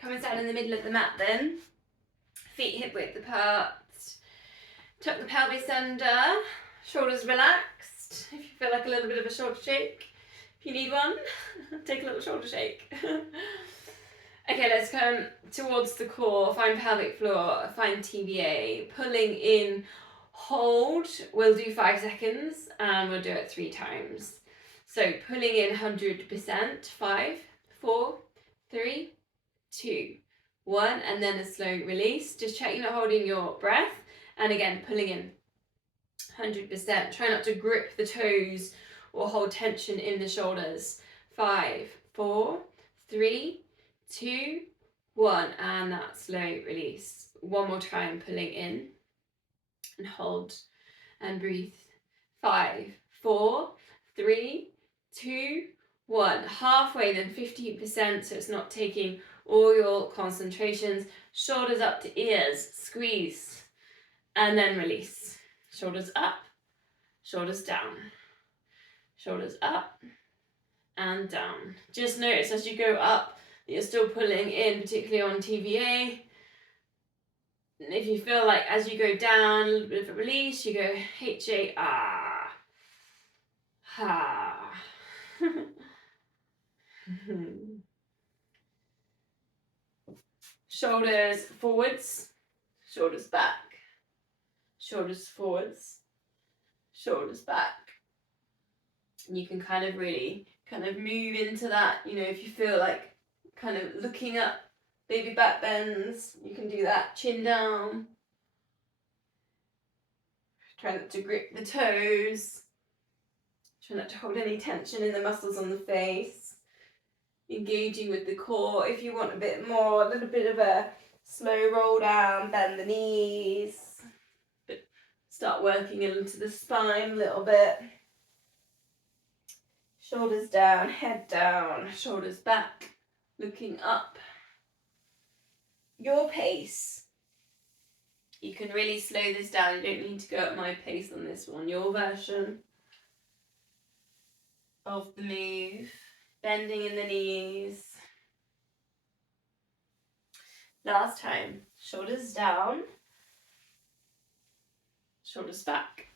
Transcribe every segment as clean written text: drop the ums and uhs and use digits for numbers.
Coming down in the middle of the mat then. Feet hip width apart. Tuck the pelvis under. Shoulders relaxed. If you feel like a little bit of a shoulder shake. If you need one, take a little shoulder shake. Okay, let's come towards the core. Find pelvic floor. Find TVA. Pulling in. Hold. We'll do 5 seconds and we'll do it 3 times. So pulling in 100%. 5, 4, 3, 2, 1, and then a slow release. Just check you're not holding your breath. And again, pulling in 100%. Try not to grip the toes or hold tension in the shoulders. 5, 4, 3, 2, 1, and that slow release. One more time, pulling in and hold and breathe. 5, 4, 3, 2, 1. Halfway then, 15%, so it's not taking all your concentrations. Shoulders up to ears, squeeze, and then release. Shoulders up, shoulders down, shoulders up and down. Just notice as you go up that you're still pulling in, particularly on TVA. And if you feel like as you go down, a little bit of a release, you go H-A-R, ha. Shoulders forwards, shoulders back, shoulders forwards, shoulders back. And you can kind of really move into that, you know, if you feel like kind of looking up, baby back bends, you can do that, chin down. Try not to grip the toes. Try not to hold any tension in the muscles on the face. Engaging with the core. If you want a bit more, a little bit of a slow roll down, bend the knees. But start working into the spine a little bit. Shoulders down, head down, shoulders back, looking up. Your pace. You can really slow this down. You don't need to go at my pace on this one. Your version of the move. Bending in the knees. Last time. Shoulders down. Shoulders back.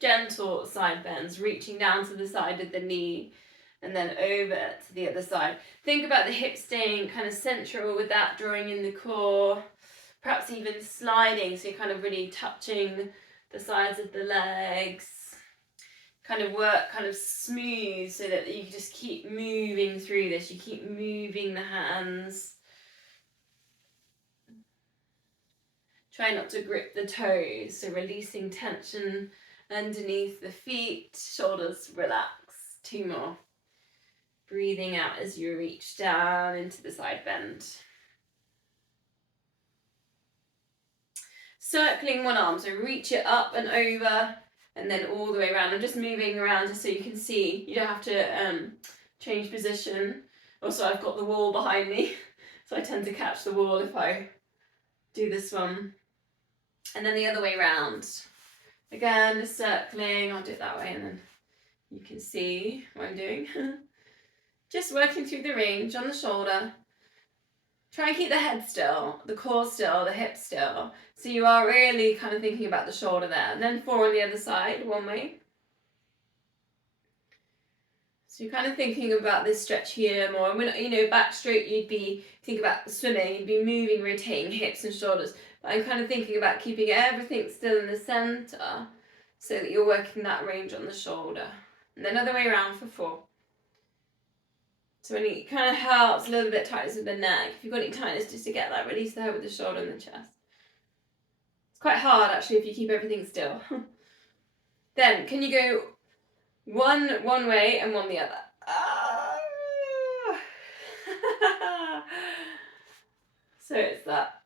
Gentle side bends, reaching down to the side of the knee and then over to the other side. Think about the hips staying kind of central with that, drawing in the core, perhaps even sliding, so you're kind of really touching the sides of the legs. Kind of work kind of smooth so that you just keep moving through this. You keep moving the hands. Try not to grip the toes, so releasing tension underneath the feet, shoulders relax. 2 more. Breathing out as you reach down into the side bend. Circling one arm, so reach it up and over and then all the way around. I'm just moving around just so you can see. You don't have to change position. Also, I've got the wall behind me, so I tend to catch the wall if I do this one. And then the other way around. Again, just circling. I'll do it that way and then you can see what I'm doing. Just working through the range on the shoulder. Try and keep the head still, the core still, the hips still. So you are really kind of thinking about the shoulder there. And then 4 on the other side, one way. So you're kind of thinking about this stretch here more. And when, you know, back straight, you'd be thinking about swimming, you'd be moving, rotating hips and shoulders. But I'm kind of thinking about keeping everything still in the center so that you're working that range on the shoulder. And then other way around for 4. So when it kind of helps, a little bit tightness with the neck. If you've got any tightness, just to get that release there with the shoulder and the chest. It's quite hard actually if you keep everything still. Then can you go one way and one the other? So it's that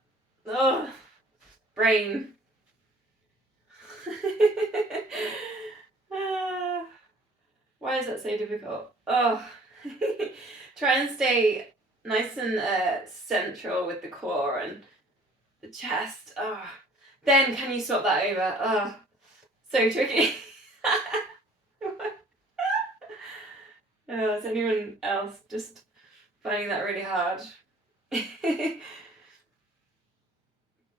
brain. Why is that so difficult? Try and stay nice and central with the core and the chest. Then can you swap that over? So tricky. Is anyone else just finding that really hard?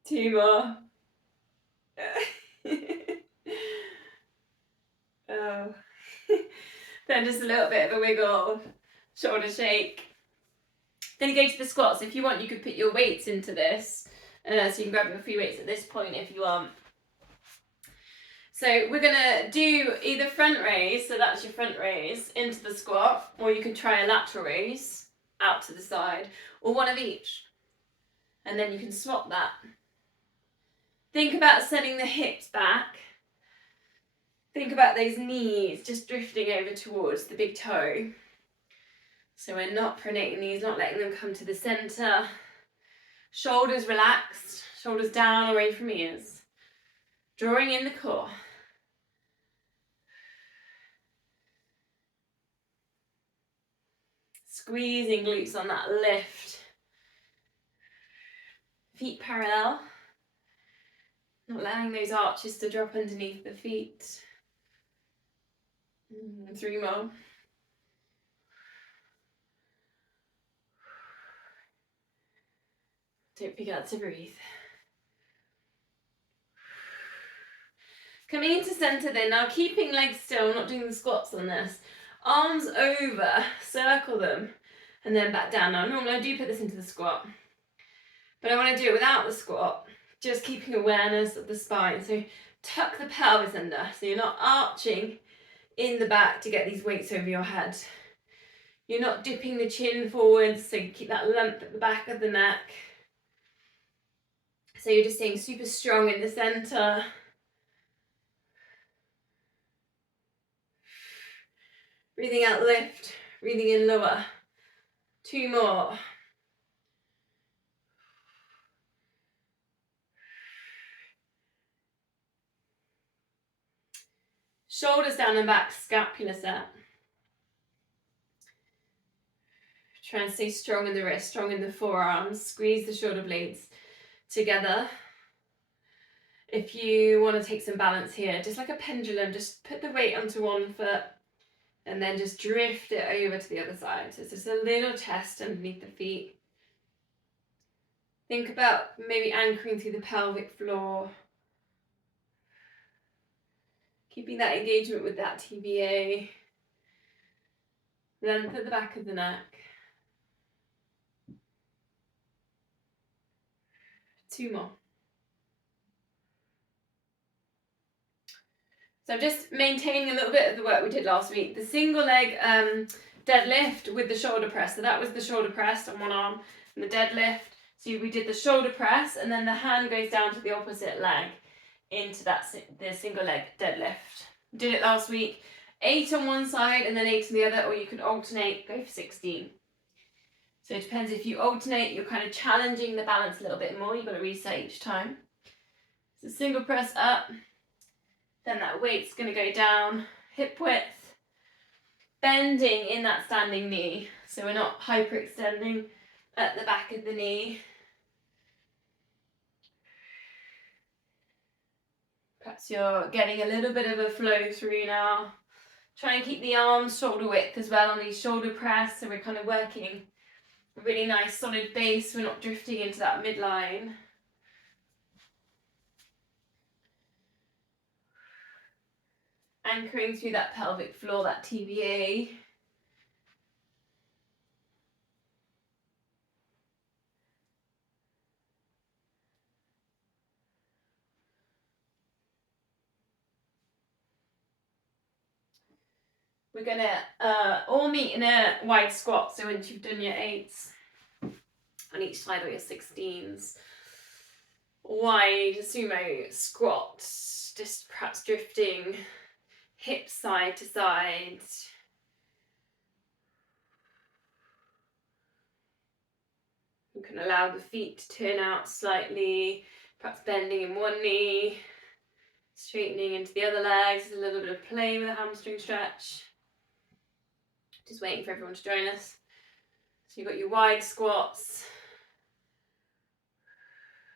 Two more. Oh. Then just a little bit of a wiggle, shoulder shake. Then you go to the squats. If you want, you could put your weights into this. So you can grab your free weights at this point if you want. So we're going to do either front raise, so that's your front raise, into the squat, or you can try a lateral raise out to the side, or one of each. And then you can swap that. Think about sending the hips back. Think about those knees just drifting over towards the big toe. So we're not pronating these, not letting them come to the centre. Shoulders relaxed, shoulders down away from ears. Drawing in the core. Squeezing glutes on that lift. Feet parallel. Not allowing those arches to drop underneath the feet. 3 more. Don't forget to breathe. Coming into centre then, now keeping legs still, not doing the squats on this. Arms over, circle them, and then back down. Now normally I do put this into the squat, but I want to do it without the squat, just keeping awareness of the spine. So tuck the pelvis under, so you're not arching in the back to get these weights over your head. You're not dipping the chin forwards, so you keep that lump at the back of the neck. So you're just staying super strong in the centre. Breathing out, lift. Breathing in, lower. 2 more. Shoulders down and back, scapula set. Try and stay strong in the wrist, strong in the forearms. Squeeze the shoulder blades together. If you want to take some balance here, just like a pendulum, just put the weight onto one foot and then just drift it over to the other side. So it's just a little test underneath the feet. Think about maybe anchoring through the pelvic floor. Keeping that engagement with that TBA. Length at the back of the neck. 2 more. So I'm just maintaining a little bit of the work we did last week. The single leg deadlift with the shoulder press. So that was the shoulder press on one arm and the deadlift. So we did the shoulder press and then the hand goes down to the opposite leg into the single leg deadlift. Did it last week. 8 on one side and then 8 on the other, or you could alternate, go for 16. So it depends. If you alternate, you're kind of challenging the balance a little bit more. You've got to reset each time. So single press up. Then that weight's going to go down, hip width, bending in that standing knee. So we're not hyperextending at the back of the knee. Perhaps you're getting a little bit of a flow through now. Try and keep the arms shoulder width as well on these shoulder press. So we're kind of working a really nice solid base. We're not drifting into that midline. Anchoring through that pelvic floor, that TVA. We're going to all meet in a wide squat. So once you've done your 8s on each side or your 16s, wide sumo squat, just perhaps drifting hips side to side. You can allow the feet to turn out slightly, perhaps bending in one knee, straightening into the other leg. There's a little bit of play with a hamstring stretch. Just waiting for everyone to join us. So you've got your wide squats.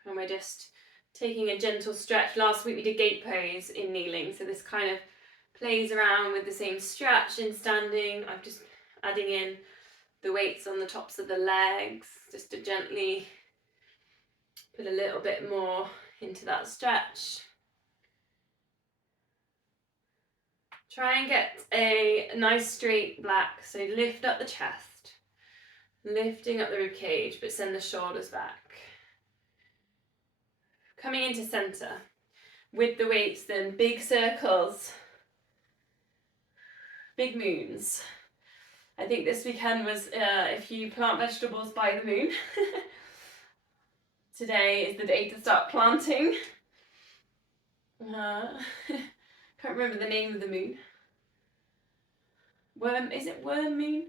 And we're just taking a gentle stretch. Last week we did gate pose in kneeling. So this kind of plays around with the same stretch in standing. I'm just adding in the weights on the tops of the legs, just to gently put a little bit more into that stretch. Try and get a nice straight back, so lift up the chest, lifting up the rib cage, but send the shoulders back. Coming into center with the weights, then big circles, big moons. I think this weekend was if you plant vegetables by the moon. Today is the day to start planting. Can't remember the name of the moon. Is it worm moon?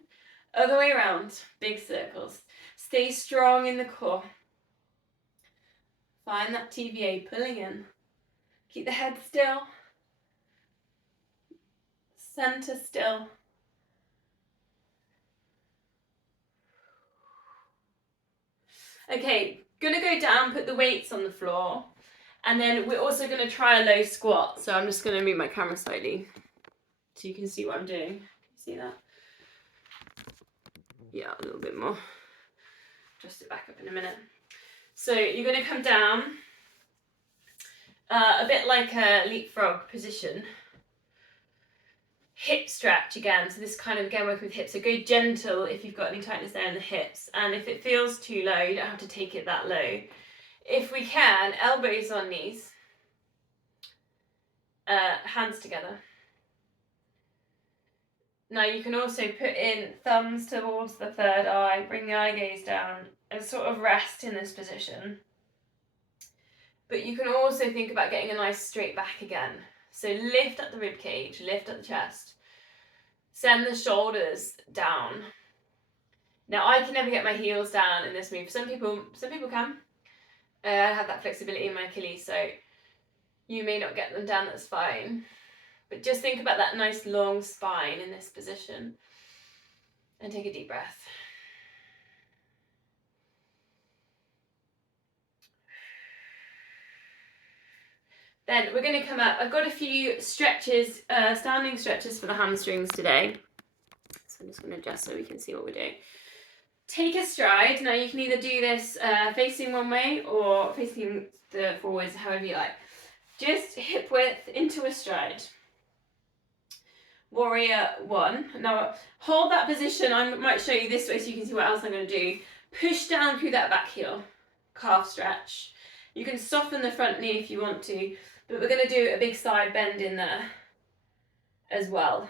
Other way around, big circles. Stay strong in the core. Find that TVA pulling in. Keep the head still. Center still. Okay, gonna go down, put the weights on the floor, and then we're also gonna try a low squat. So I'm just gonna move my camera slightly so you can see what I'm doing. Can you see that? Yeah, a little bit more. Adjust it back up in a minute. So you're gonna come down, a bit like a leapfrog position. Hip stretch again, so this kind of again working with hips, so go gentle if you've got any tightness there in the hips, and if it feels too low you don't have to take it that low. If we can, elbows on knees, hands together. Now you can also put in thumbs towards the third eye, bring the eye gaze down and sort of rest in this position. But you can also think about getting a nice straight back again. So lift up the rib cage, lift up the chest. Send the shoulders down. Now I can never get my heels down in this move. Some people can. I have that flexibility in my Achilles, so you may not get them down, that's fine. But just think about that nice long spine in this position. And take a deep breath. Then we're going to come up. I've got a few stretches, standing stretches for the hamstrings today. So I'm just going to adjust so we can see what we're doing. Take a stride. Now you can either do this facing one way or facing the forwards, however you like. Just hip width into a stride. Warrior one. Now hold that position. I might show you this way so you can see what else I'm going to do. Push down through that back heel. Calf stretch. You can soften the front knee if you want to, but we're going to do a big side bend in there as well.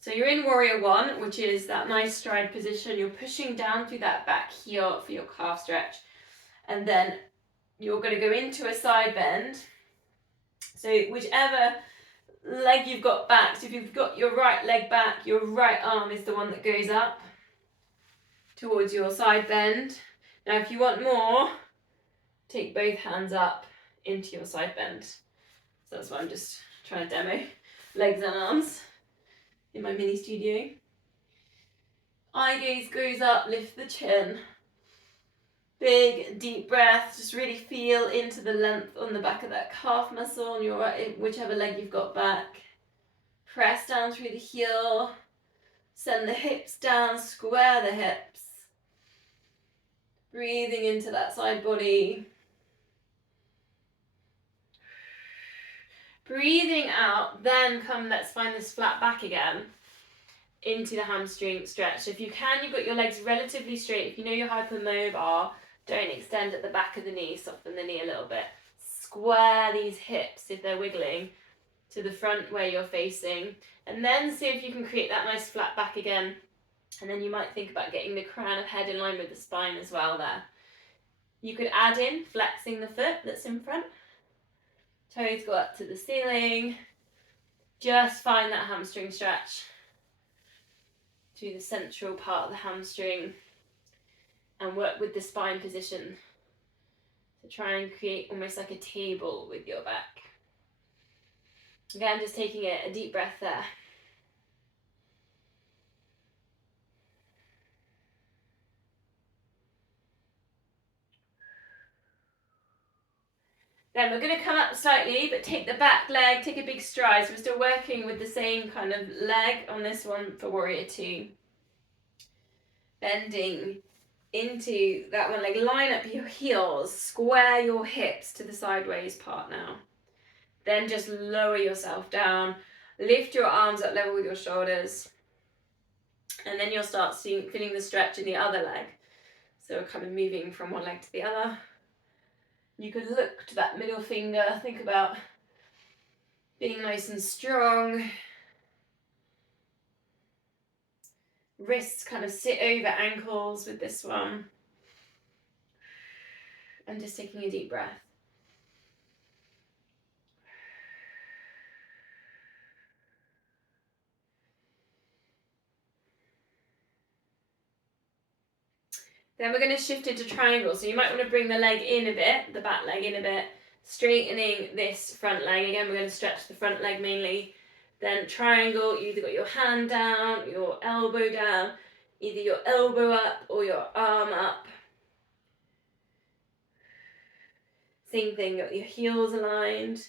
So you're in warrior one, which is that nice stride position. You're pushing down through that back heel for your calf stretch. And then you're going to go into a side bend. So whichever leg you've got back, so if you've got your right leg back, your right arm is the one that goes up towards your side bend. Now if you want more, take both hands up into your side bend. So that's what I'm just trying to demo. Legs and arms in my mini studio. Eye gaze goes up, lift the chin. Big deep breath, just really feel into the length on the back of that calf muscle on your right, whichever leg you've got back. Press down through the heel. Send the hips down, square the hips. Breathing into that side body. Breathing out, then let's find this flat back again into the hamstring stretch. So if you can, you've got your legs relatively straight. If you know you're hypermobile, don't extend at the back of the knee, soften the knee a little bit. Square these hips if they're wiggling to the front where you're facing. And then see if you can create that nice flat back again. And then you might think about getting the crown of head in line with the spine as well there. You could add in flexing the foot that's in front. Toes go up to the ceiling. Just find that hamstring stretch through the central part of the hamstring and work with the spine position to try and create almost like a table with your back. Again, just taking a deep breath there. Then we're going to come up slightly, but take the back leg, take a big stride. So we're still working with the same kind of leg on this one for warrior two. bending into that one leg. Line up your heels, square your hips to the sideways part now. Then just lower yourself down, lift your arms up level with your shoulders, and then you'll start feeling the stretch in the other leg. So we're kind of moving from one leg to the other. You could look to that middle finger, think about being nice and strong. Wrists kind of sit over ankles with this one. And just taking a deep breath. Then we're going to shift into triangle. So you might want to bring the leg in a bit, the back leg in a bit, straightening this front leg. Again, we're going to stretch the front leg mainly. Then triangle, you either got your hand down, your elbow down, either your elbow up or your arm up. Same thing, got your heels aligned.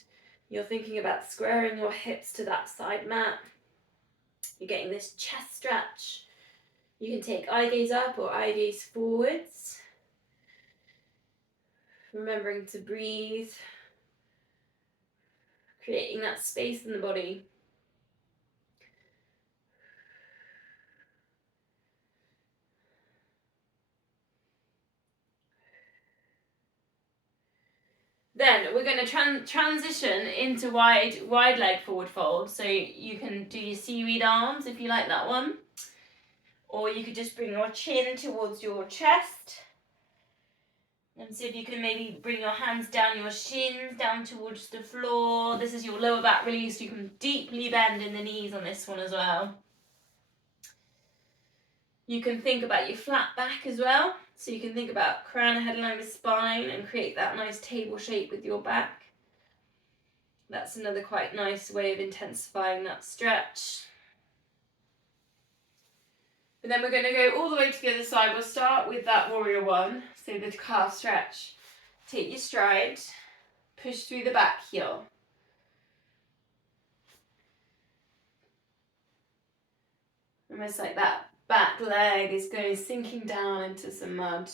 You're thinking about squaring your hips to that side mat. You're getting this chest stretch. You can take eye gaze up or eye gaze forwards. Remembering to breathe. Creating that space in the body. Then we're going to transition into wide leg forward fold. So you can do your seaweed arms if you like that one. Or you could just bring your chin towards your chest. And see if you can maybe bring your hands down your shins, down towards the floor. This is your lower back release. You can deeply bend in the knees on this one as well. You can think about your flat back as well. So you can think about crown head line with spine and create that nice table shape with your back. That's another quite nice way of intensifying that stretch. But then we're going to go all the way to the other side. We'll start with that warrior one. So the calf stretch. Take your stride. Push through the back heel. Almost like that back leg is going sinking down into some mud.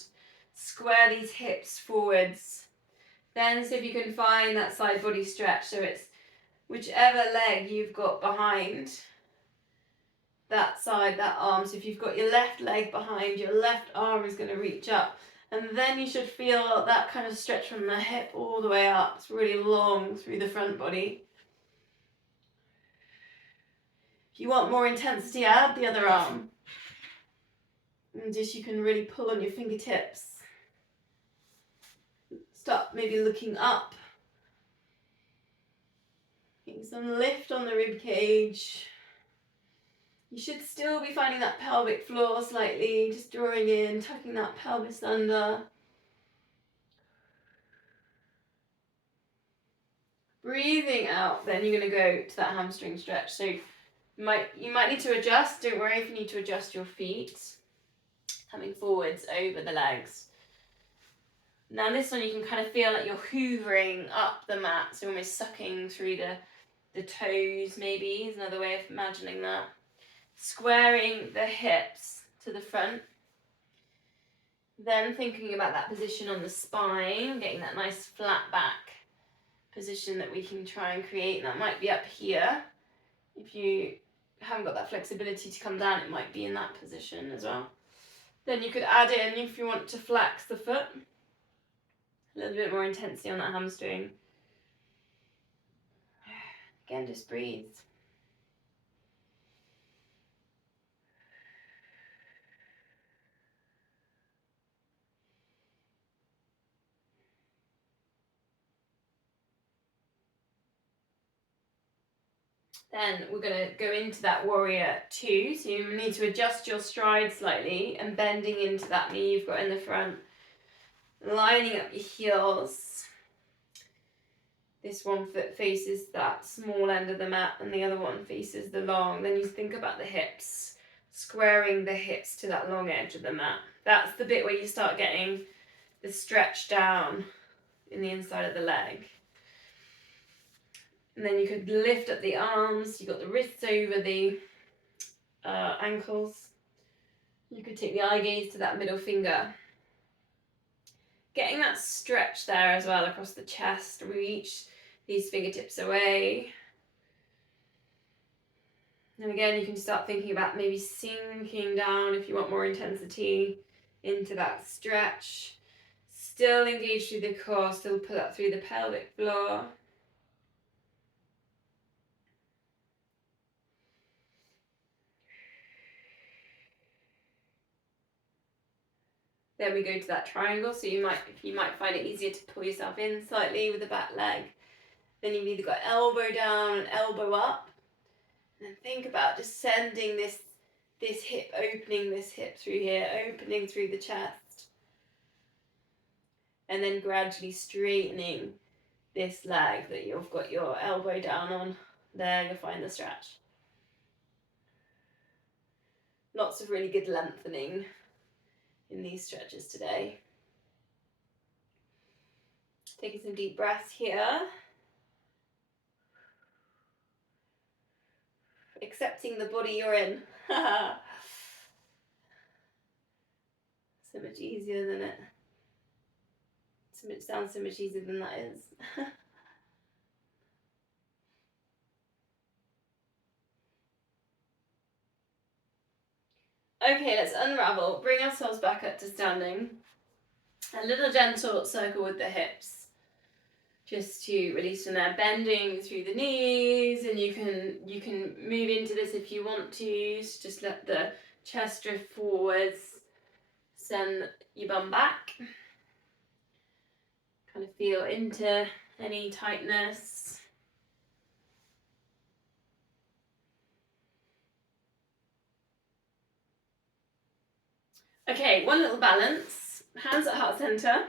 Square these hips forwards. Then see if you can find that side body stretch. So it's whichever leg you've got behind that side, that arm. So if you've got your left leg behind, your left arm is going to reach up. And then you should feel that kind of stretch from the hip all the way up. It's really long through the front body. If you want more intensity, add the other arm. And just you can really pull on your fingertips. Start maybe looking up. Getting some lift on the rib cage. You should still be finding that pelvic floor slightly, just drawing in, tucking that pelvis under. Breathing out, then you're going to go to that hamstring stretch. So you might need to adjust. Don't worry if you need to adjust your feet. Coming forwards over the legs. Now this one you can kind of feel like you're hoovering up the mat, so almost sucking through the toes maybe is another way of imagining that. Squaring the hips to the front. Then thinking about that position on the spine, getting that nice flat back position that we can try and create. And that might be up here. If you haven't got that flexibility to come down, it might be in that position as well. Then you could add in, if you want to flex the foot, a little bit more intensity on that hamstring. Again, just breathe. Then we're going to go into that warrior two. So you need to adjust your stride slightly and bending into that knee you've got in the front. Lining up your heels. This one foot faces that small end of the mat and the other one faces the long. Then you think about the hips. Squaring the hips to that long edge of the mat. That's the bit where you start getting the stretch down in the inside of the leg. And then you could lift up the arms. You've got the wrists over the ankles. You could take the eye gaze to that middle finger. Getting that stretch there as well across the chest. Reach these fingertips away. And again, you can start thinking about maybe sinking down if you want more intensity into that stretch. Still engage through the core, still put that through the pelvic floor. Then we go to that triangle, so you might find it easier to pull yourself in slightly with the back leg. Then you've either got elbow down and elbow up. And then think about just sending this hip, opening this hip through here, opening through the chest. And then gradually straightening this leg that you've got your elbow down on. There, you'll find the stretch. Lots of really good lengthening in these stretches today. Taking some deep breaths here. Accepting the body you're in. So much easier than it. It sounds so much easier than that is. Okay, let's unravel. Bring ourselves back up to standing. A little gentle circle with the hips. Just to release from there, bending through the knees, and you can move into this if you want to. So just let the chest drift forwards. Send your bum back. Kind of feel into any tightness. Okay, one little balance. Hands at heart center.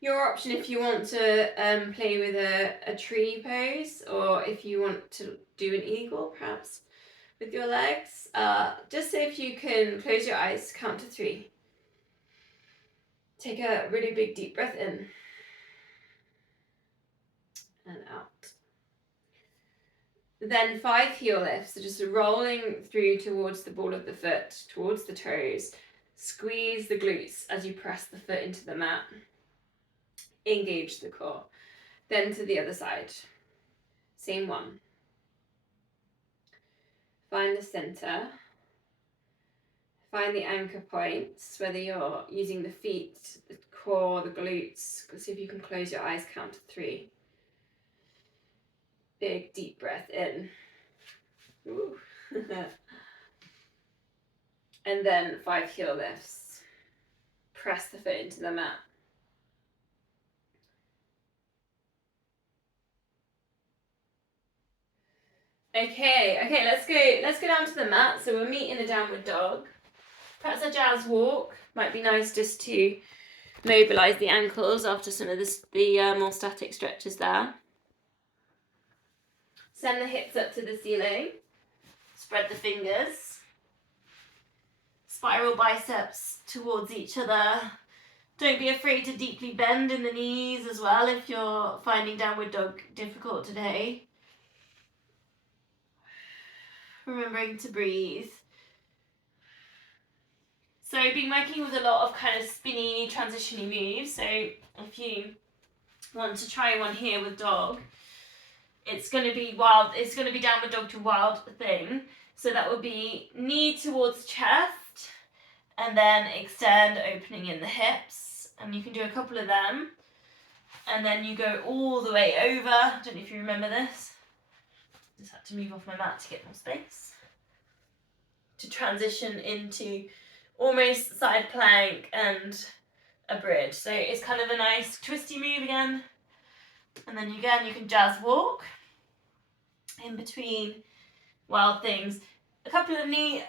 Your option if you want to play with a tree pose, or if you want to do an eagle perhaps with your legs. Just see if you can close your eyes, count to 3. Take a really big deep breath in and out. Then 5 heel lifts, so just rolling through towards the ball of the foot, towards the toes. Squeeze the glutes as you press the foot into the mat. Engage the core. Then to the other side. Same one. Find the center. Find the anchor points, whether you're using the feet, the core, the glutes. See if you can close your eyes, count to 3. Big deep breath in. Ooh. And then 5 heel lifts. Press the foot into the mat. Okay, let's go down to the mat. So we'll meet in a downward dog. Perhaps a jazz walk. Might be nice just to mobilise the ankles after some of the more static stretches there. Send the hips up to the ceiling. Spread the fingers. Spiral biceps towards each other. Don't be afraid to deeply bend in the knees as well if you're finding downward dog difficult today. Remembering to breathe. So I've been working with a lot of kind of spinny, transition-y moves. So if you want to try one here with dog, it's going to be wild. It's going to be downward dog to wild thing. So that would be knee towards chest, and then extend, opening in the hips. And you can do a couple of them. And then you go all the way over. I don't know if you remember this. Just had to move off my mat to get more space. To transition into almost side plank and a bridge. So it's kind of a nice twisty move again. And then again you can jazz walk in between wild things. A couple of knee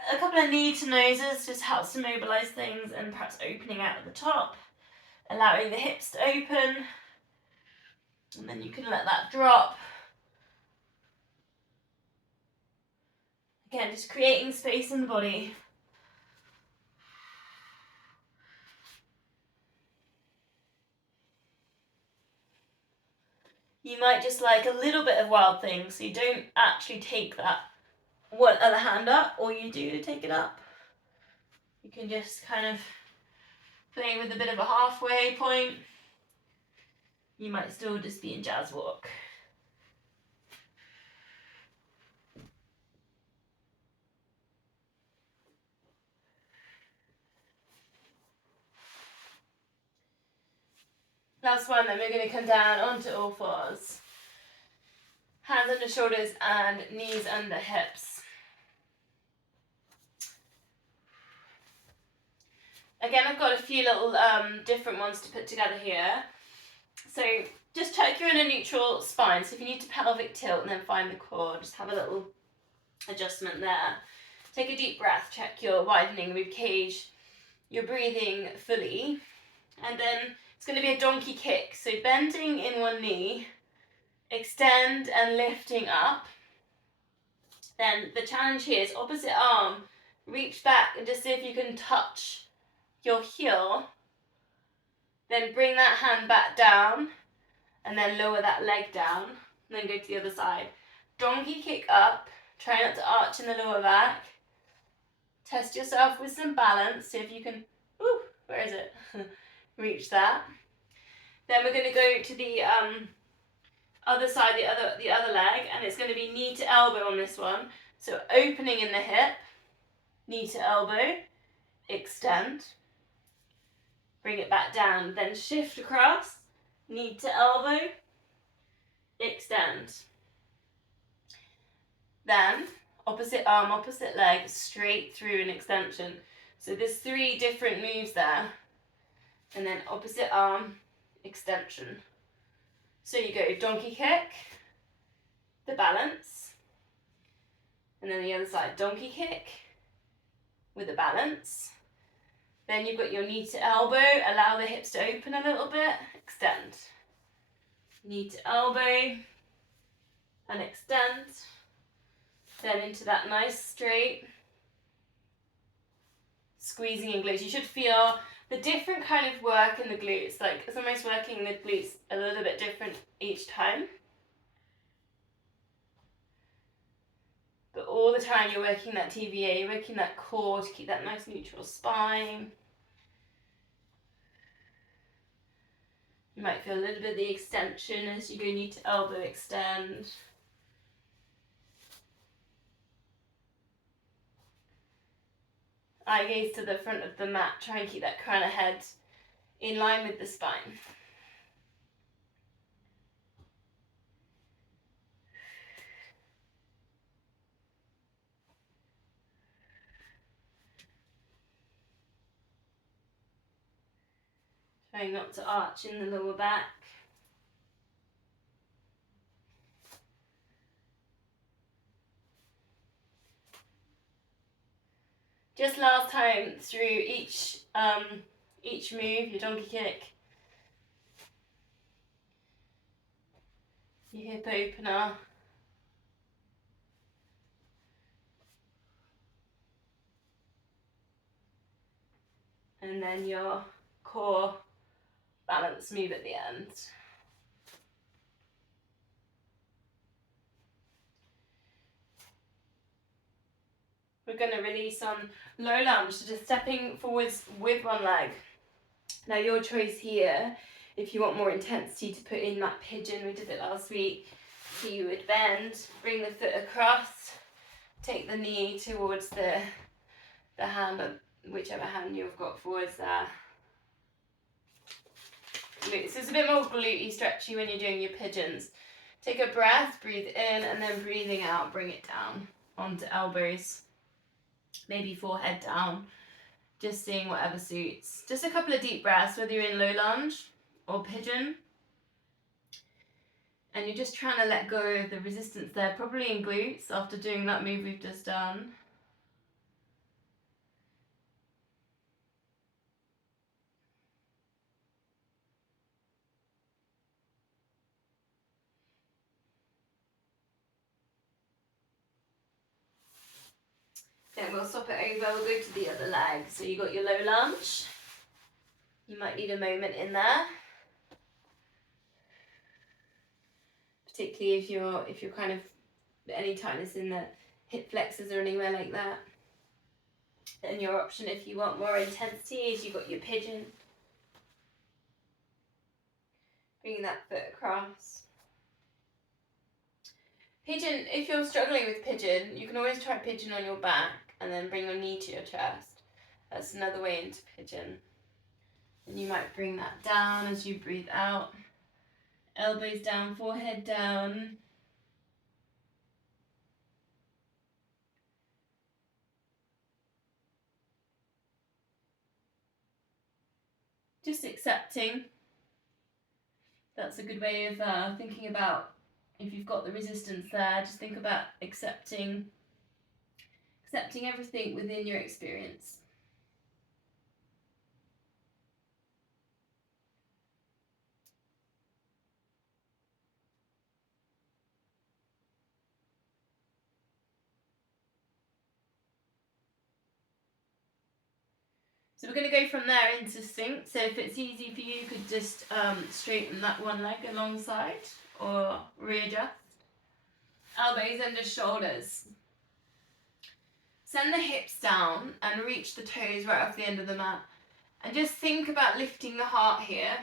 to noses just helps to mobilize things, and perhaps opening out at the top, allowing the hips to open, and then you can let that drop. Again, just creating space in the body. You might just like a little bit of wild thing, so you don't actually take that one other hand up, or you do take it up. You can just kind of play with a bit of a halfway point. You might still just be in jazz walk. Last one, then we're going to come down onto all fours. Hands under shoulders and knees under hips. Again, I've got a few little different ones to put together here. So just check you're in a neutral spine. So if you need to pelvic tilt and then find the core, just have a little adjustment there. Take a deep breath, check you're widening the rib cage, you're breathing fully. And then it's going to be a donkey kick. So bending in one knee, extend and lifting up. Then the challenge here is opposite arm, reach back and just see if you can touch your heel. Then bring that hand back down and then lower that leg down. And then go to the other side. Donkey kick up, try not to arch in the lower back. Test yourself with some balance, see if you can, where is it? Reach that. Then we're going to go to the other side, the other leg, and it's going to be knee to elbow on this one. So opening in the hip, knee to elbow, extend, bring it back down, then shift across, knee to elbow, extend. Then opposite arm, opposite leg, straight through an extension. So there's 3 different moves there. And then opposite arm, extension. So you go donkey kick, the balance, and then the other side, donkey kick with a balance. Then you've got your knee to elbow, allow the hips to open a little bit, extend. Knee to elbow, and extend. Then into that nice straight, squeezing in glutes. You should feel the different kind of work in the glutes, like it's almost working the glutes a little bit different each time. But all the time you're working that TVA, you're working that core to keep that nice neutral spine. You might feel a little bit of the extension as you go knee to elbow, extend. Eye gaze to the front of the mat, try and keep that crown of head in line with the spine. Trying not to arch in the lower back. Just last time through each move, your donkey kick, your hip opener, and then your core balance move at the end. We're going to release on low lunge, so just stepping forwards with one leg. Now your choice here, if you want more intensity to put in that pigeon, we did it last week, so you would bend, bring the foot across, take the knee towards the hand, whichever hand you've got forwards there. Glutes. So it's a bit more glutey stretchy when you're doing your pigeons. Take a breath, breathe in, and then breathing out, bring it down onto elbows. Maybe forehead down, just seeing whatever suits. Just a couple of deep breaths, whether you're in low lunge or pigeon. And you're just trying to let go of the resistance there, probably in glutes after doing that move we've just done. Then we'll swap it over, we'll go to the other leg. So you got your low lunge. You might need a moment in there. Particularly if you're kind of any tightness in the hip flexors or anywhere like that. And your option if you want more intensity is you've got your pigeon. Bring that foot across. Pigeon, if you're struggling with pigeon, you can always try pigeon on your back and then bring your knee to your chest. That's another way into pigeon. And you might bring that down as you breathe out. Elbows down, forehead down. Just accepting. That's a good way of thinking about if you've got the resistance there. Just think about accepting everything within your experience. So we're going to go from there into sync. So if it's easy for you, you could just straighten that one leg alongside or readjust. Elbows under shoulders. Send the hips down and reach the toes right off the end of the mat. And just think about lifting the heart here.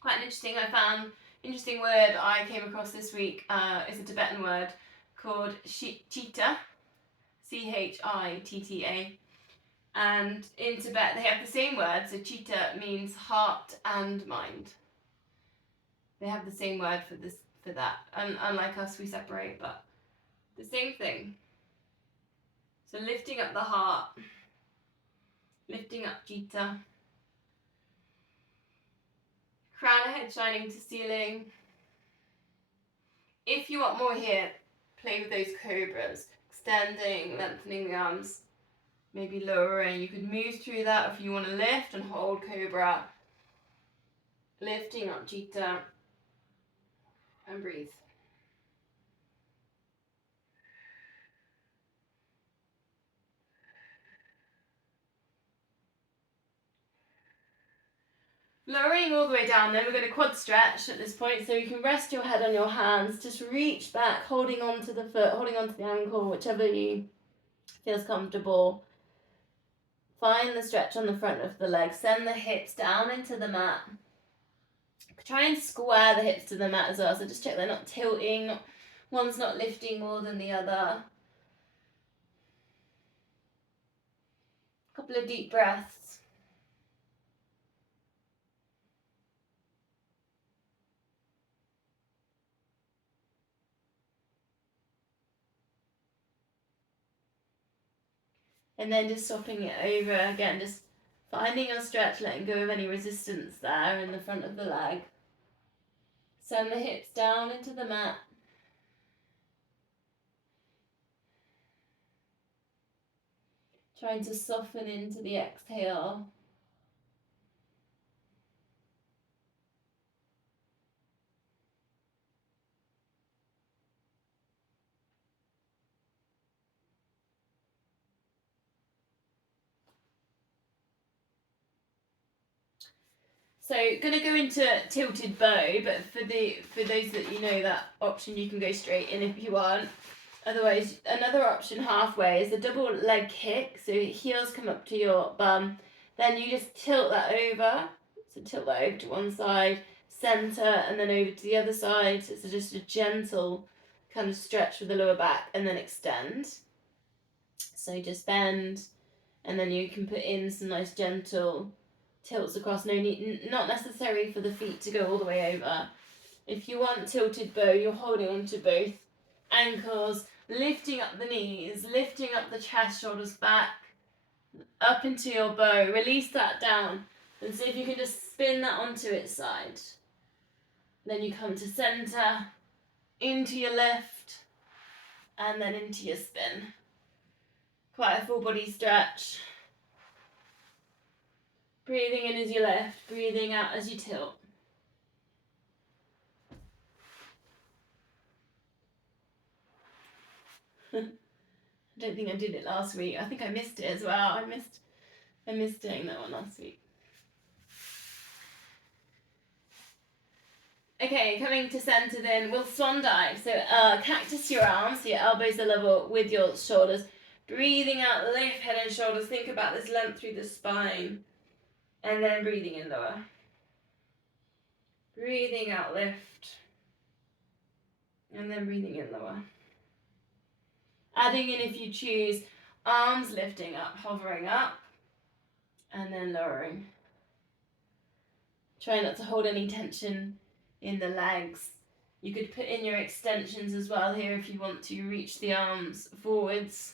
Quite an interesting word I came across this week. It's a Tibetan word called Chitta, Chitta. And in Tibet they have the same word, so Chitta means heart and mind. They have the same word for that. And unlike us, we separate, but the same thing. So lifting up the heart, lifting up Chitta. Crown of head shining to ceiling. If you want more here, play with those cobras, extending, lengthening the arms, maybe lowering. You could move through that if you want to lift and hold cobra. Lifting up Chitta and breathe. Lowering all the way down, then we're going to quad stretch at this point, so you can rest your head on your hands, just reach back, holding on to the foot, holding on to the ankle, whichever you feels comfortable. Find the stretch on the front of the leg, send the hips down into the mat. Try and square the hips to the mat as well, so just check they're not tilting, one's not lifting more than the other. A couple of deep breaths. And then just swapping it over again, just finding your stretch, letting go of any resistance there in the front of the leg. Send the hips down into the mat. Trying to soften into the exhale. So going to go into tilted bow, but for those that you know that option, you can go straight in if you want. Otherwise, another option halfway is a double leg kick. So heels come up to your bum, then you just tilt that over. So tilt that over to one side, center, and then over to the other side. So it's just a gentle kind of stretch with the lower back, and then extend. So just bend, and then you can put in some nice gentle tilts across. No need, not necessary for the feet to go all the way over. If you want tilted bow, you're holding onto both ankles, lifting up the knees, lifting up the chest, shoulders back, up into your bow. Release that down, and see if you can just spin that onto its side. Then you come to center, into your lift, and then into your spin. Quite a full body stretch. Breathing in as you lift, breathing out as you tilt. I don't think I did it last week. I think I missed it as well. I missed doing that one last week. Okay, coming to center then, we'll swan dive. So cactus your arms, so your elbows are level with your shoulders. Breathing out, lift head and shoulders. Think about this length through the spine. And then breathing in, lower. Breathing out, lift. And then breathing in, lower. Adding in, if you choose, arms lifting up, hovering up. And then lowering. Try not to hold any tension in the legs. You could put in your extensions as well here if you want to reach the arms forwards.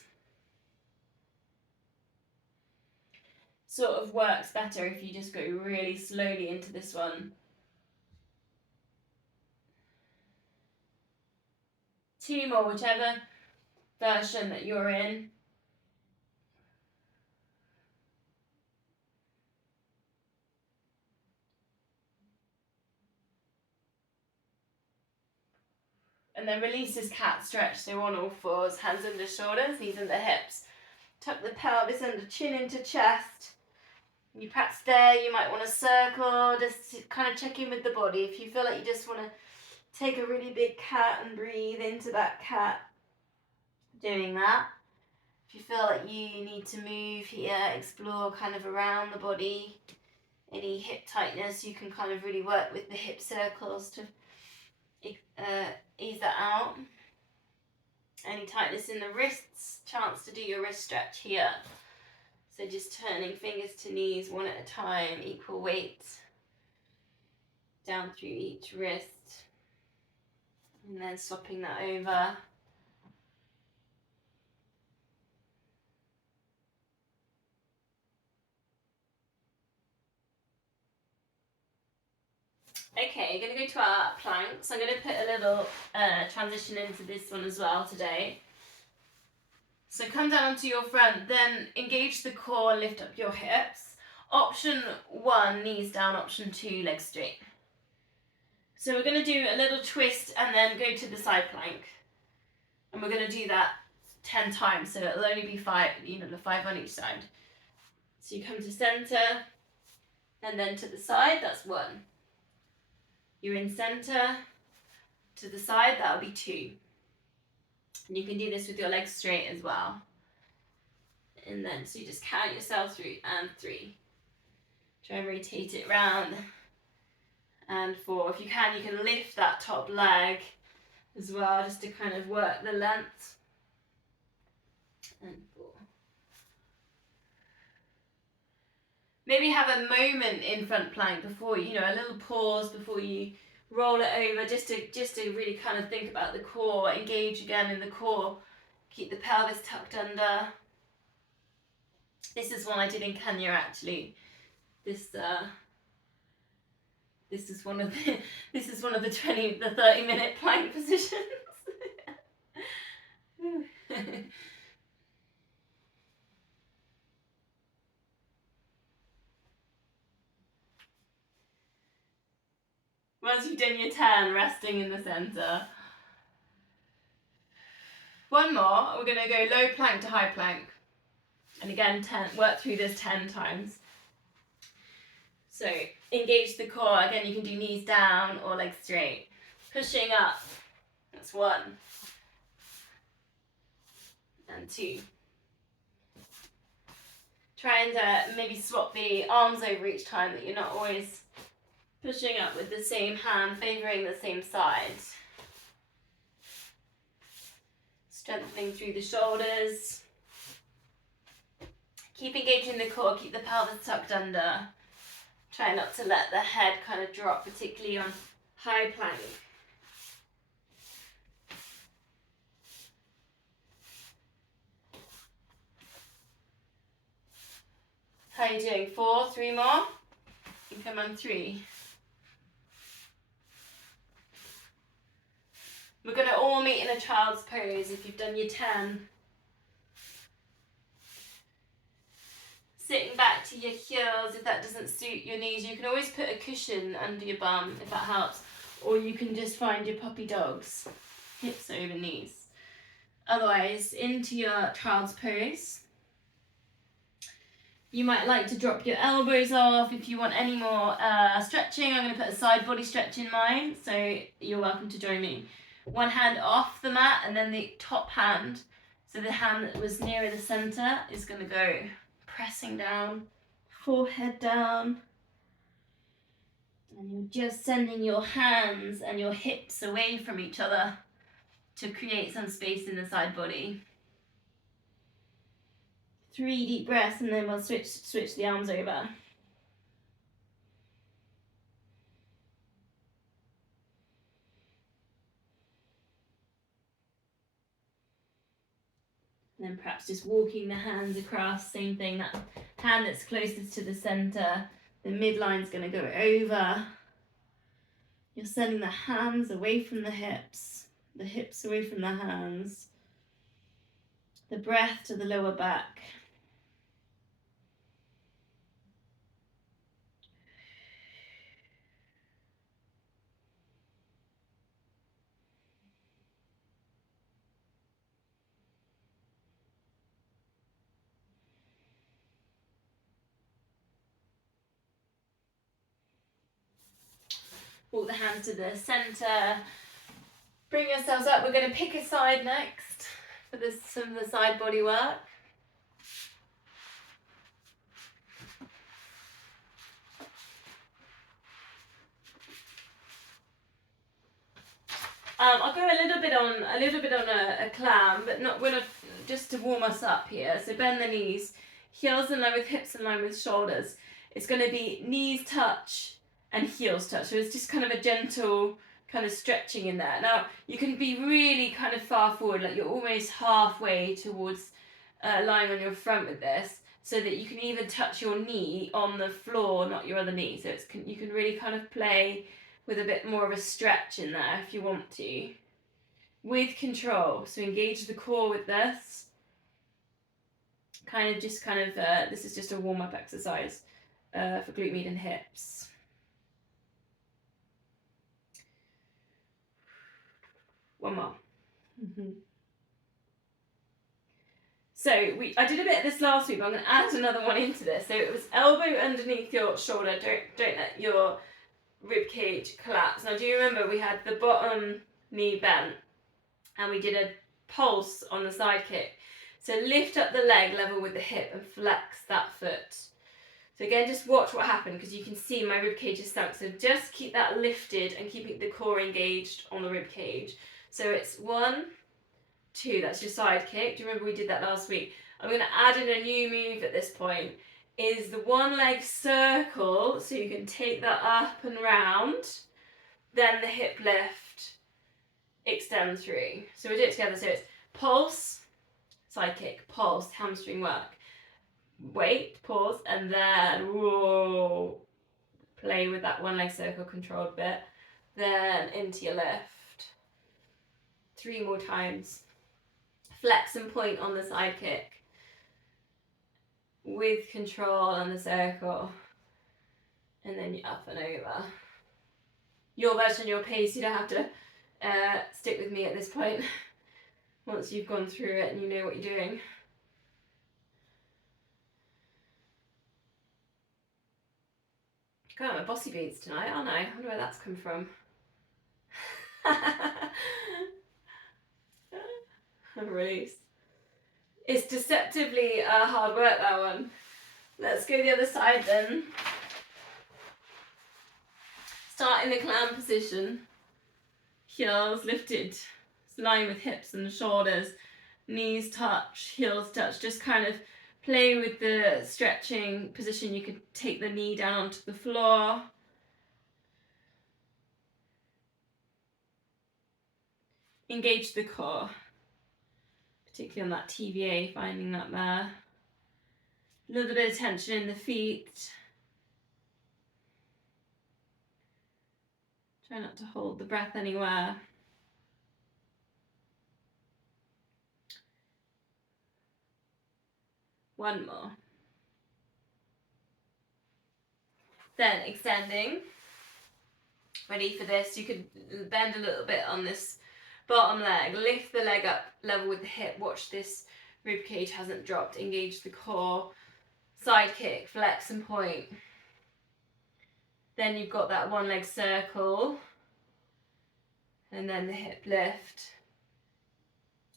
Sort of works better if you just go really slowly into this one. 2 more, whichever version that you're in. And then release this cat stretch, so on all fours, hands under shoulders, knees under hips. Tuck the pelvis under, chin into chest. You practice there, you might want to circle, just kind of check in with the body. If you feel like you just want to take a really big cat and breathe into that cat, doing that. If you feel like you need to move here, explore kind of around the body. Any hip tightness, you can kind of really work with the hip circles to ease that out. Any tightness in the wrists, chance to do your wrist stretch here. So just turning fingers to knees one at a time, equal weight. Down through each wrist. And then swapping that over. Okay, we're going to go to our planks. I'm going to put a little transition into this one as well today. So come down onto your front, then engage the core, lift up your hips. Option 1, knees down. Option 2, legs straight. So we're going to do a little twist and then go to the side plank. And we're going to do that 10 times, so it'll only be 5, the 5 on each side. So you come to center, and then to the side, that's 1. You're in center, to the side, that'll be 2. And you can do this with your legs straight as well. And then, so you just count yourself through, and 3. Try and rotate it round. And 4. If you can lift that top leg as well, just to kind of work the length. And 4. Maybe have a moment in front plank before, a little pause before you roll it over, just to really kind of think about the core, engage again in the core, keep the pelvis tucked under. This is one I did in Kenya actually. This is one of the 30-minute plank positions. Once you've done your 10, resting in the center. 1 more, we're going to go low plank to high plank. And again, work through this 10 times. So engage the core. Again, you can do knees down or legs straight. Pushing up. That's 1. And 2. Try and maybe swap the arms over each time, that you're not always pushing up with the same hand, favouring the same side. Strengthening through the shoulders. Keep engaging the core, keep the pelvis tucked under. Try not to let the head kind of drop, particularly on high plank. How are you doing? 4, 3 more? You can come on 3. We're going to all meet in a child's pose if you've done your 10. Sitting back to your heels, if that doesn't suit your knees, you can always put a cushion under your bum if that helps. Or you can just find your puppy dogs, hips over knees. Otherwise, into your child's pose. You might like to drop your elbows off. If you want any more stretching, I'm going to put a side body stretch in mine, so you're welcome to join me. 1 hand off the mat and then the top hand. So the hand that was nearer the center is going to go pressing down, forehead down. And you're just sending your hands and your hips away from each other to create some space in the side body. 3 deep breaths, and then we'll switch the arms over. And then perhaps just walking the hands across, same thing, that hand that's closest to the center, the midline's going to go over. You're sending the hands away from the hips away from the hands, the breath to the lower back. Walk the hands to the center. Bring yourselves up. We're going to pick a side next for some of the side body work. I'll go a little bit on a clam, but not just to warm us up here. So bend the knees, heels in line with hips in line with shoulders. It's going to be knees touch and heels touch. So it's just kind of a gentle kind of stretching in there. Now you can be really kind of far forward, like you're almost halfway towards lying on your front with this, so that you can even touch your knee on the floor, not your other knee. So you can really kind of play with a bit more of a stretch in there if you want to, with control. So engage the core with this. This is just a warm-up exercise for glute med and hips. One more. So I did a bit of this last week, but I'm going to add another one into this. So it was elbow underneath your shoulder. Don't let your rib cage collapse. Now, do you remember we had the bottom knee bent and we did a pulse on the side kick? So lift up the leg level with the hip and flex that foot. So again, just watch what happened, because you can see my rib cage is sunk. So just keep that lifted and keeping the core engaged on the rib cage. So it's 1, 2, that's your side kick. Do you remember we did that last week? I'm going to add in a new move at this point, is the one leg circle, so you can take that up and round, then the hip lift, extend through. So we do it together. So it's pulse, side kick, pulse, hamstring work. Wait, pause, and then whoa, play with that one leg circle controlled bit, then into your lift. 3 more times. Flex and point on the side kick with control on the circle, and then you're up and over. Your version, your pace. You don't have to stick with me at this point once you've gone through it and you know what you're doing. God, my bossy beads tonight, aren't I? I wonder where that's come from. Release. It's deceptively hard work, that one. Let's go the other side then. Start in the clam position. Heels lifted, line with hips and shoulders. Knees touch, heels touch. Just kind of play with the stretching position. You could take the knee down onto the floor. Engage the core, particularly on that TVA, finding that there. A little bit of tension in the feet. Try not to hold the breath anywhere. One more. Then extending. Ready for this? You could bend a little bit on this bottom leg. Lift the leg up level with the hip. Watch this rib cage hasn't dropped. Engage the core. Side kick, flex and point. Then you've got that one leg circle. And then the hip lift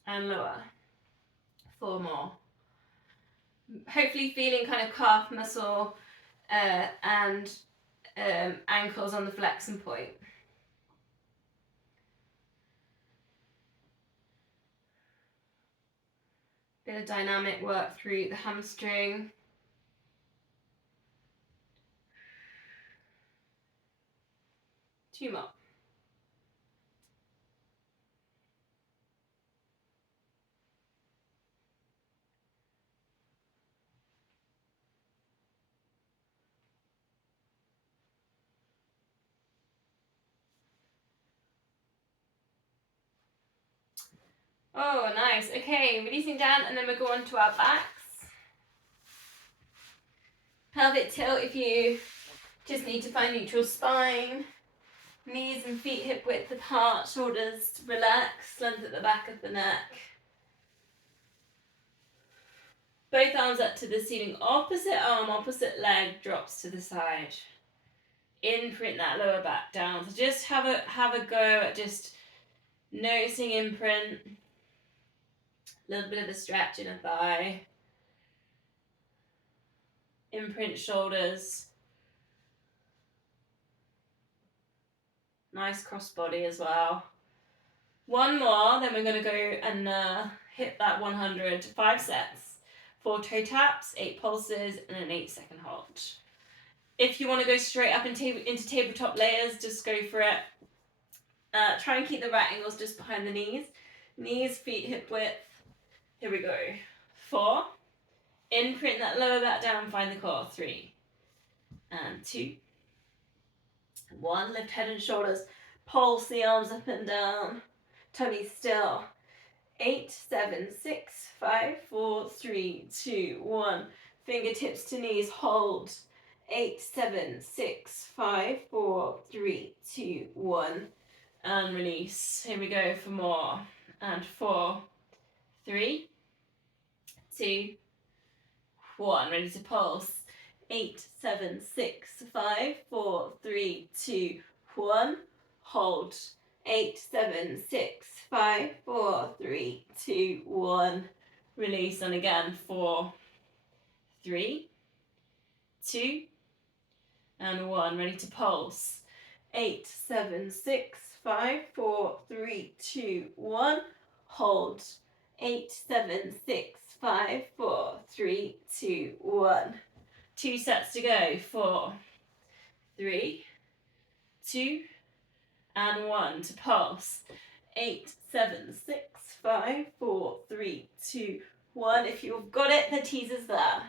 and lower. 4 more. Hopefully feeling kind of calf muscle and ankles on the flexing point. Bit of dynamic work through the hamstring. Two more. Oh, nice. Okay, releasing down, and then we'll go on to our backs. Pelvic tilt if you just need to find neutral spine. Knees and feet hip width apart, shoulders relaxed, length at the back of the neck. Both arms up to the ceiling, opposite arm, opposite leg drops to the side. Imprint that lower back down. So just have a go at just noticing imprint. A little bit of a stretch in a thigh. Imprint shoulders. Nice crossbody as well. One more, then we're going to go and hit that 100. 5 sets. 4 toe taps, 8 pulses, and an 8-second hold. If you want to go straight up into tabletop layers, just go for it. Try and keep the right angles just behind the knees. Knees, feet, hip width. Here we go. 4. Imprint that lower back down, find the core. 3. And 2. 1. Lift head and shoulders. Pulse the arms up and down. Tummy still. 8, 7, 6, 5, 4, 3, 2, 1. Fingertips to knees, hold. 8, 7, 6, 5, 4, 3, 2, 1. And release. Here we go for more. And 4, 3, 2, 1. Ready to pulse. 8, 7, 6, 5, 4, 3, 2, 1. Hold. 8, 7, 6, 5, 4, 3, 2, 1. Release, and again, 4, 3, 2, and 1. Ready to pulse. 8, 7, 6, 5, 4, 3, 2, 1. Hold. 8, 7, 6, 5, 4, 3, 2, 1. 2 sets to go. 4, 3, 2, and 1 to pulse. 8, 7, 6, 5, 4, 3, 2, 1. If you've got it, the teaser's there.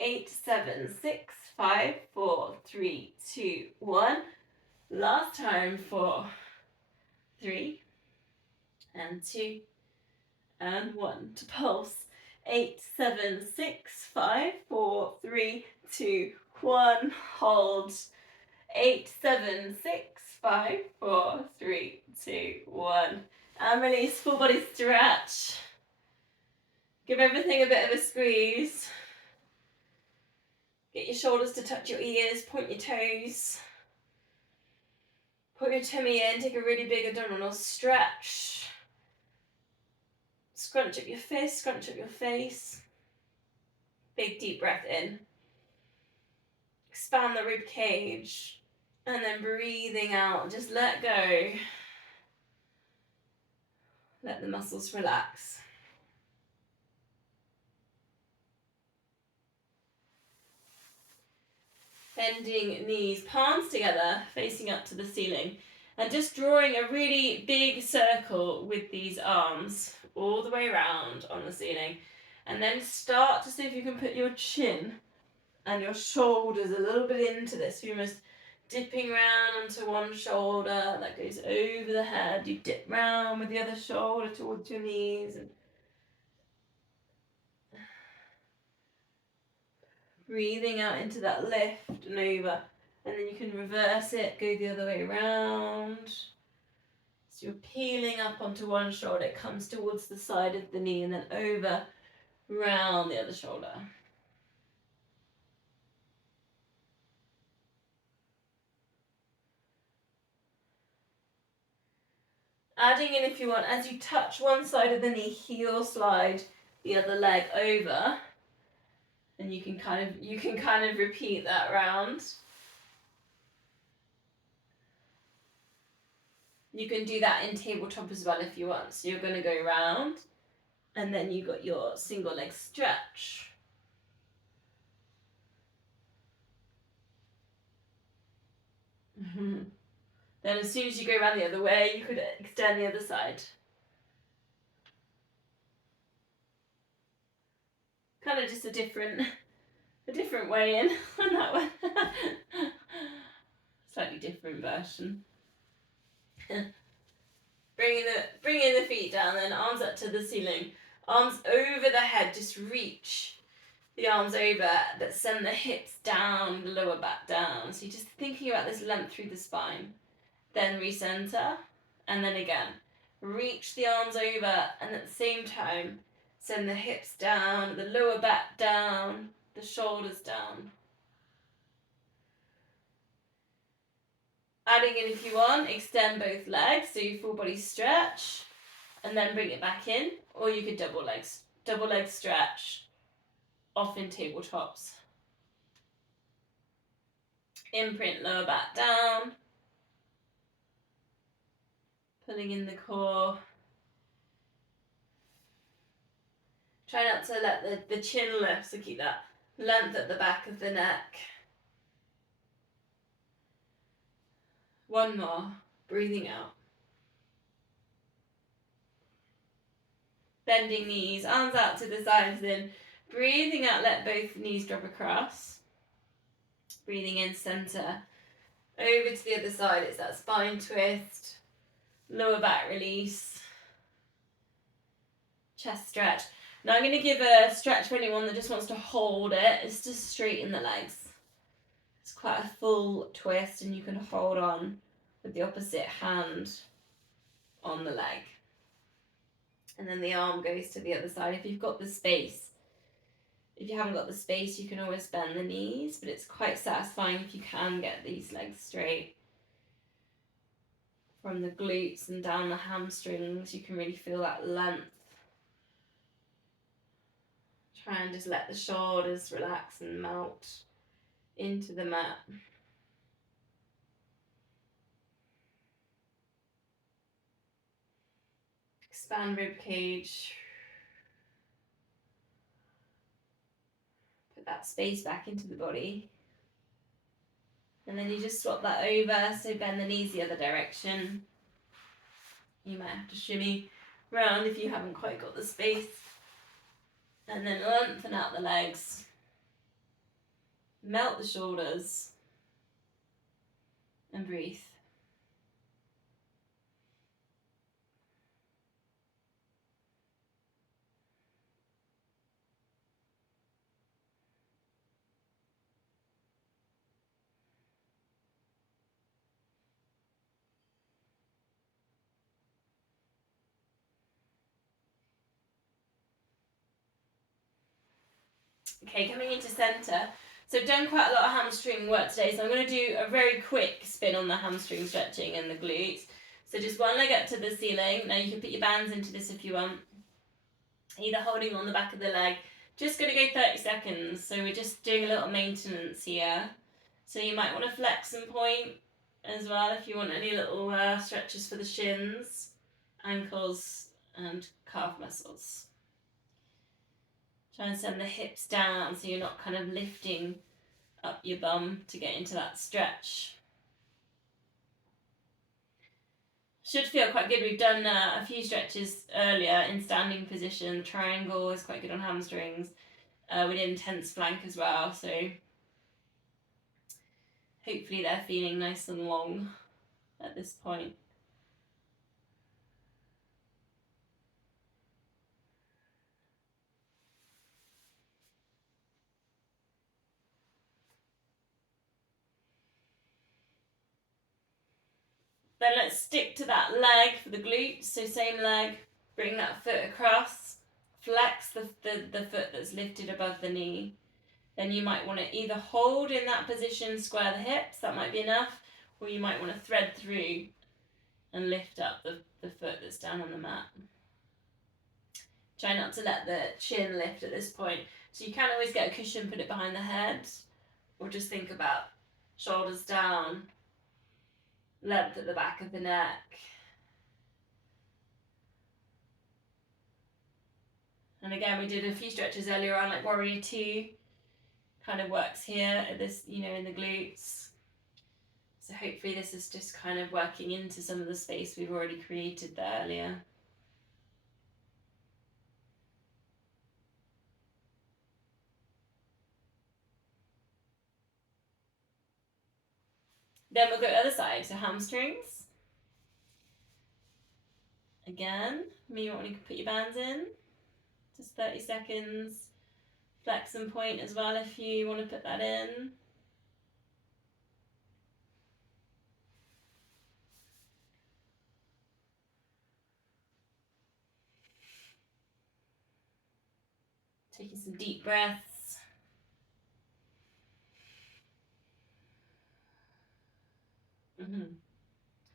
8, 7, 6, 5, 4, 3, 2, 1. Last time. 4, 3, and 2, and 1 to pulse. 8, 7, 6, 5, 4, 3, 2, 1. Hold. 8, 7, 6, 5, 4, 3, 2, 1. And release, full body stretch. Give everything a bit of a squeeze. Get your shoulders to touch your ears, point your toes. Put your tummy in, take a really big abdominal stretch. Scrunch up your fists, scrunch up your face. Big deep breath in. Expand the rib cage. And then breathing out, just let go. Let the muscles relax. Bending knees, palms together, facing up to the ceiling. And just drawing a really big circle with these arms all the way around on the ceiling. And then start to see if you can put your chin and your shoulders a little bit into this. You're almost dipping round onto one shoulder that goes over the head. You dip round with the other shoulder towards your knees. And breathing out into that lift and over. And then you can reverse it, go the other way around. So you're peeling up onto one shoulder, it comes towards the side of the knee and then over, round the other shoulder. Adding in if you want, as you touch one side of the knee, heel slide the other leg over, and you can kind of repeat that round. You can do that in tabletop as well if you want. So you're going to go round, and then you got your single leg stretch. Then as soon as you go around the other way, you could extend the other side. Kind of just a different way in on that one. Slightly different version. Bringing the feet down, then arms up to the ceiling. Arms over the head, just reach the arms over, but send the hips down, the lower back down. So you're just thinking about this length through the spine. Then recenter, and then again. Reach the arms over, and at the same time, send the hips down, the lower back down, the shoulders down. Adding in if you want, extend both legs, so your full body stretch, and then bring it back in, or you could double leg stretch, often tabletops. Imprint lower back down, pulling in the core. Try not to let the chin lift, so keep that length at the back of the neck. One more, breathing out. Bending knees, arms out to the sides, then breathing out, let both knees drop across. Breathing in, center. Over to the other side, it's that spine twist. Lower back release. Chest stretch. Now I'm going to give a stretch for anyone that just wants to hold it. It's just straighten the legs. It's quite a full twist, and you can hold on with the opposite hand on the leg. And then the arm goes to the other side. If you've got the space. If you haven't got the space, you can always bend the knees, but it's quite satisfying if you can get these legs straight. From the glutes and down the hamstrings, you can really feel that length. Try and just let the shoulders relax and melt into the mat. Expand rib cage. Put that space back into the body. And then you just swap that over, so bend the knees the other direction. You might have to shimmy round if you haven't quite got the space. And then lengthen out the legs. Melt the shoulders. And breathe. Okay, coming into centre. So I've done quite a lot of hamstring work today, so I'm going to do a very quick spin on the hamstring stretching and the glutes. So just one leg up to the ceiling. Now you can put your bands into this if you want. Either holding on the back of the leg. Just going to go 30 seconds, so we're just doing a little maintenance here. So you might want to flex and point as well if you want any little stretches for the shins, ankles and calf muscles. Try and send the hips down so you're not kind of lifting up your bum to get into that stretch. Should feel quite good. We've done a few stretches earlier in standing position. Triangle is quite good on hamstrings. We did intense flank as well, so hopefully they're feeling nice and long at this point. Then let's stick to that leg for the glutes. So same leg, bring that foot across, flex the foot that's lifted above the knee. Then you might want to either hold in that position, square the hips, that might be enough, or you might want to thread through and lift up the foot that's down on the mat. Try not to let the chin lift at this point. So you can always get a cushion, put it behind the head, or just think about shoulders down, length at the back of the neck. And again, we did a few stretches earlier on, like warrior 2, kind of works here at this, in the glutes. So hopefully this is just kind of working into some of the space we've already created there earlier. Then we'll go other side, so hamstrings. Again, maybe you can put your bands in, just 30 seconds. Flex and point as well if you want to put that in. Taking some deep breaths.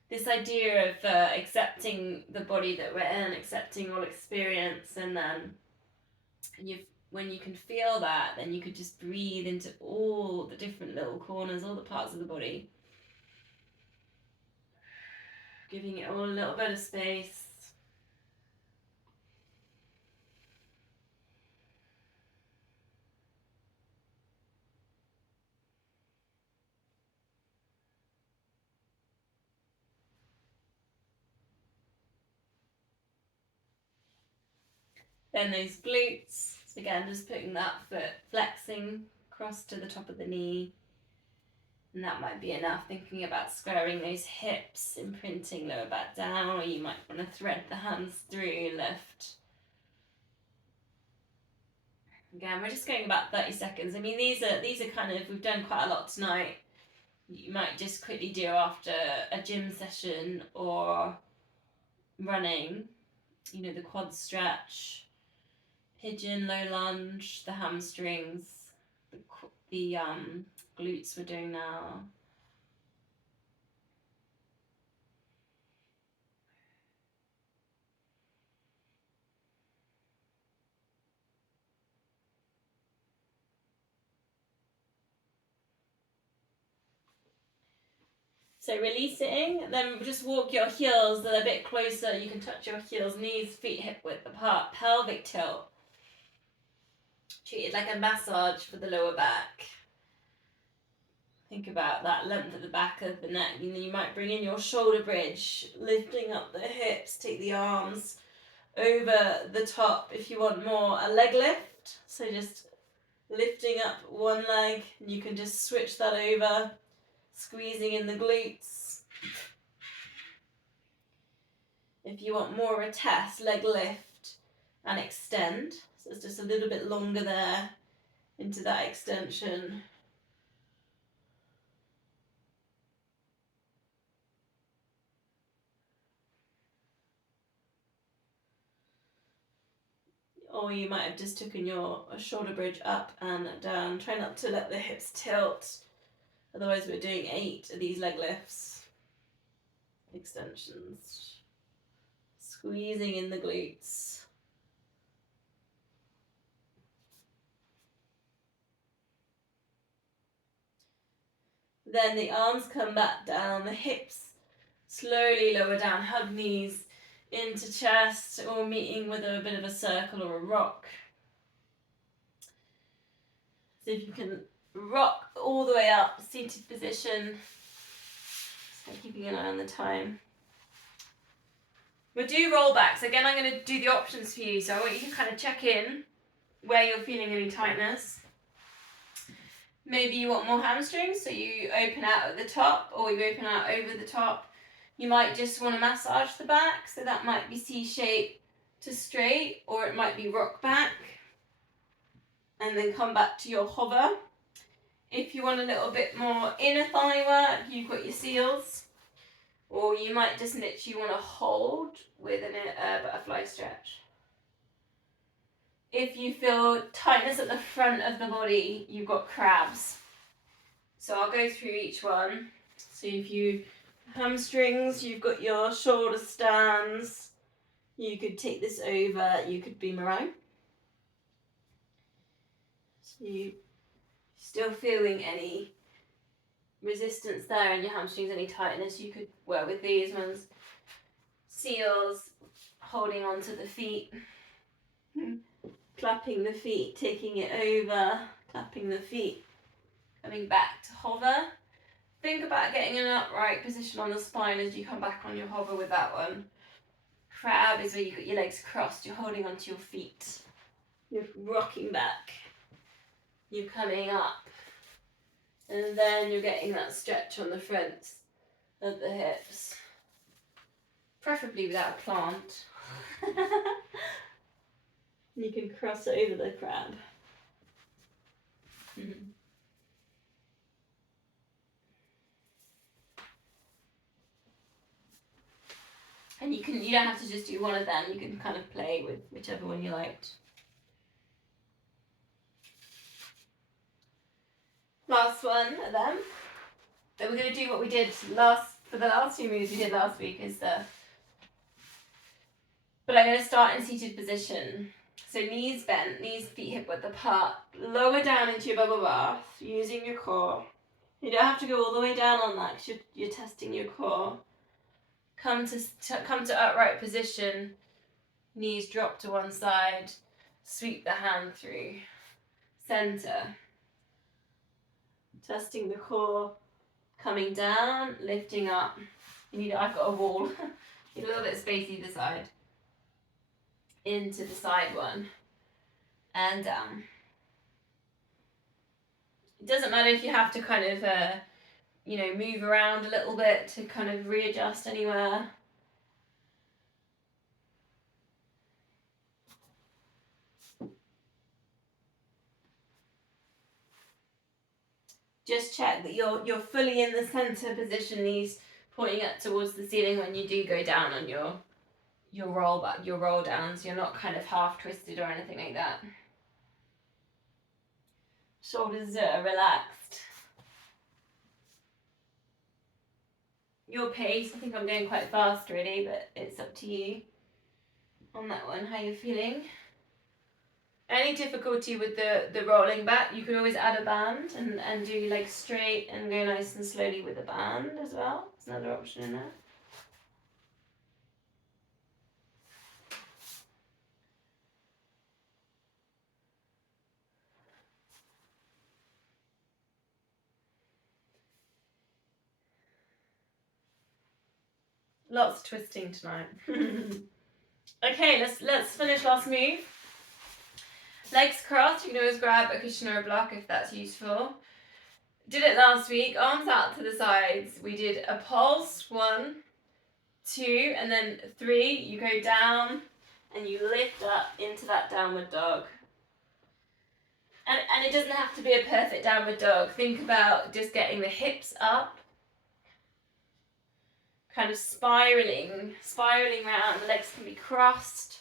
This idea of accepting the body that we're in, accepting all experience, and then when you can feel that, then you could just breathe into all the different little corners, all the parts of the body. Giving it all a little bit of space. Then those glutes. So again, just putting that foot flexing across to the top of the knee. And that might be enough, thinking about squaring those hips, imprinting lower back down, or you might want to thread the hands through, lift. Again, we're just going about 30 seconds. I mean, these are kind of, we've done quite a lot tonight. You might just quickly do after a gym session or running, the quad stretch, pigeon, low lunge, the hamstrings, the glutes we're doing now. So releasing, then just walk your heels a bit closer. You can touch your heels, knees, feet hip width apart, pelvic tilt. Treat it like a massage for the lower back. Think about that length at the back of the neck. You might bring in your shoulder bridge, lifting up the hips, take the arms over the top if you want more. A leg lift, so just lifting up one leg, and you can just switch that over, squeezing in the glutes. If you want more of a test, leg lift and extend. So it's just a little bit longer there into that extension. Or you might have just taken your shoulder bridge up and down. Try not to let the hips tilt. Otherwise we're doing 8 of these leg lifts. Extensions. Squeezing in the glutes. Then the arms come back down, the hips slowly lower down, hug knees into chest, or meeting with a bit of a circle or a rock. So if you can rock all the way up, seated position. So keeping an eye on the time. We'll do roll backs. Again, I'm going to do the options for you, so I want you to kind of check in where you're feeling any tightness. Maybe you want more hamstrings, so you open out at the top, or you open out over the top. You might just want to massage the back, so that might be C-shape to straight, or it might be rock back, and then come back to your hover. If you want a little bit more inner thigh work, you've got your seals, or you might just literally want to hold with a butterfly stretch. If you feel tightness at the front of the body, you've got crabs. So I'll go through each one. So if you hamstrings, you've got your shoulder stands, You could take this over, you could boomerang. So you still feeling any resistance there in your hamstrings, any tightness, you could work with these ones. Seals, holding onto the feet, clapping the feet, taking it over, clapping the feet, coming back to hover. Think about getting an upright position on the spine as you come back on your hover with that one. Crab is where you've got your legs crossed, you're holding onto your feet. You're rocking back. You're coming up. And then you're getting that stretch on the front of the hips. Preferably without a plant. You can cross over the crab. And you don't have to just do one of them, you can kind of play with whichever one you liked. Last one of them. Then we're going to do what we did for the last few moves we did last week but I'm going to start in seated position. So knees bent, knees feet hip width apart, lower down into your bubble bath using your core. You don't have to go all the way down on that because you're testing your core. Come to upright position, knees drop to one side, sweep the hand through, center. Testing the core, coming down, lifting up. I've got a wall. Need a little bit of space either side. Into the side one, and down. It doesn't matter if you have to kind of, move around a little bit to kind of readjust anywhere. Just check that you're fully in the center position, knees pointing up towards the ceiling when you do go down on your roll downs. You're not kind of half twisted or anything like that. Shoulders are relaxed. Your pace, I think I'm going quite fast really, but it's up to you on that one, how you're feeling. Any difficulty with the rolling back, you can always add a band and do your legs straight and go nice and slowly with a band as well. There's another option in there. Lots of twisting tonight. Okay, let's finish last move. Legs crossed, you can always grab a cushion or a block if that's useful. Did it last week, arms out to the sides. We did a pulse, 1, 2, and then 3. You go down and you lift up into that downward dog. And it doesn't have to be a perfect downward dog. Think about just getting the hips up, kind of spiraling around. The legs can be crossed.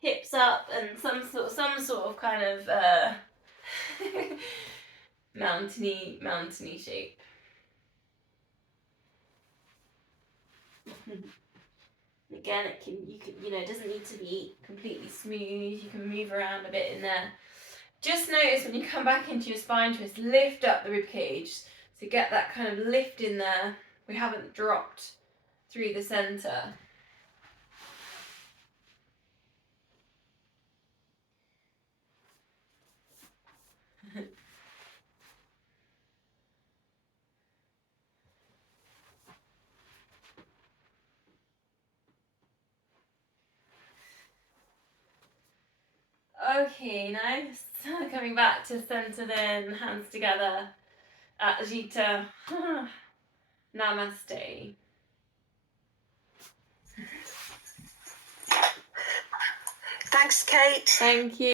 Hips up and some sort of kind of mountainy shape. Again, it doesn't need to be completely smooth. You can move around a bit in there. Just notice when you come back into your spine twist, lift up the rib cage. So get that kind of lift in there. We haven't dropped through the center. Okay, nice. Coming back to center then, hands together. Ajita. Namaste. Thanks, Kate. Thank you.